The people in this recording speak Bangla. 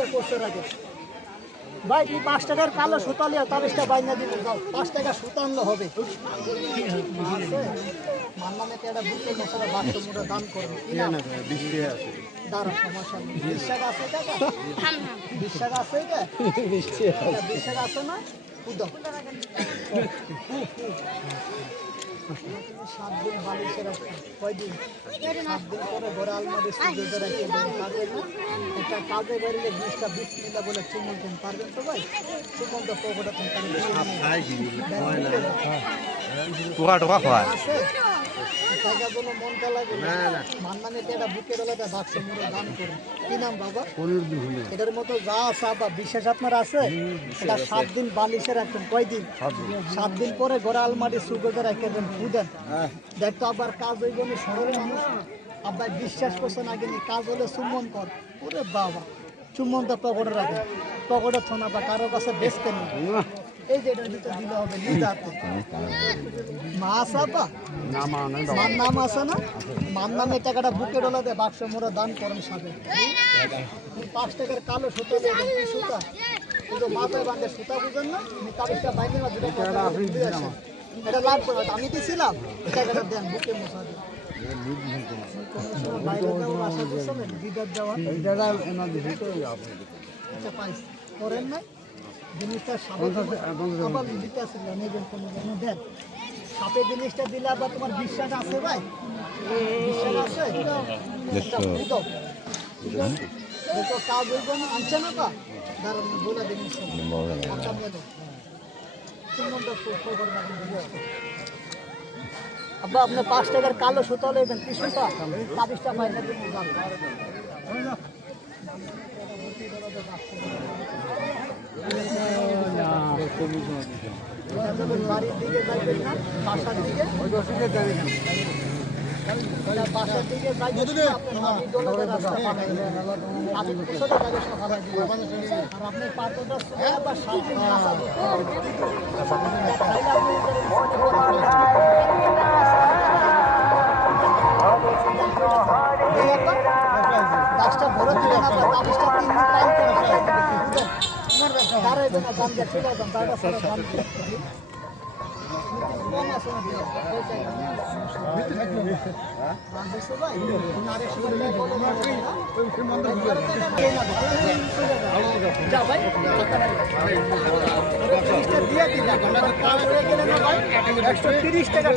মধ্যে করতে রাখে ভাই তুমি 5 টাকার কালো সুতা লিয়া তাবিজটা বাইনা দিবে যাও 5 টাকা সুতা আনলে হবে মানলামে একটা বুকে মশলা বাক্স মোটা দান করবে না না 20 টাকা আছে দাঁড়া সমস্যা নেই 20 টাকা আছে টাকা 20 টাকা আছে এটা 20 টাকা আছে না উদাও 7 দিন বালিশে রাখবেন কয়দিন 7 দিন পরে ঘরে আলমারি সুজে রাখতে পারবেন না এটা কাজে বেরিয়ে 20টা 20 মিলা বলে চুমুল দেন পারবেন তো ভাই চুমুল তো পকেটে থাকতে টুকা টুকা হয় আছে টাকা গুলো মনটা লাগে না না মানমানে এটা বুকের ওলাতে বাক্স মুড়ে দান করুন কি নাম বাবা এটার মতো যা সাবা বিশেষ আপনার আছে এটা 7 দিন বালিশে রাখবেন কয়দিন 7 দিন পরে ঘরে আলমারি সুজে রাখতে দেন বুদেন দেখতো আবার কাজ হইব না শহরের মানুষ আব্বা বিশ্বাস করছেন আগে কাজ হলে চুম্বন কর ওরে বাবা চুম্বন তো পকেটে রাখে পকেটে থোনা বা কারো কাছে বেচতে নেই এই যে এটার ভিতরে দিলে হবে নিজাতে মাছ আব্বা মার নাম আছে না মার নামে টাকাটা বুকে ডলাতে বাক্স মোড়া দান করেন সাথে 5 টাকার কালো সুতা দেবেন কি সুতা কিন্তু মাথায় বাঁধে সুতা বুঝেন না আমি তাবিজটা বাইরে না এটা লাগবে না আমি কি ছিলাম টাকাটা দেন বুকে মশা দেন বাইরে যাওয়ার আশা করছেন বিদাত যাওয়া আচ্ছা পাইস করেন না জিনিসটা আবার দিতে আসলে নেবেন কোনো দেন সাপে জিনিসটা দিলে আবার তোমার বিশ্বাস আছে ভাই বিশ্বাস আছে তো কাজ হইব না আনছে না কা দাঁড়ান বলে দিন আব্বা আপনি 5 টাকার কালো সুতা লইবেন কি সুতা তাবিজটা বাইরে দিন বাড়ির দিকে যাইবেন না বাসার দিকে বাসার দিকে আর আপনি পাত্রটা আবার সাথে গাছটা ভরে দিলে না তাবিজটা 3 দিন টাইম করে দাঁড়াইবে না দাম দিয়ে চলে যান দাঁড়া সারা দাম দিয়ে টাকা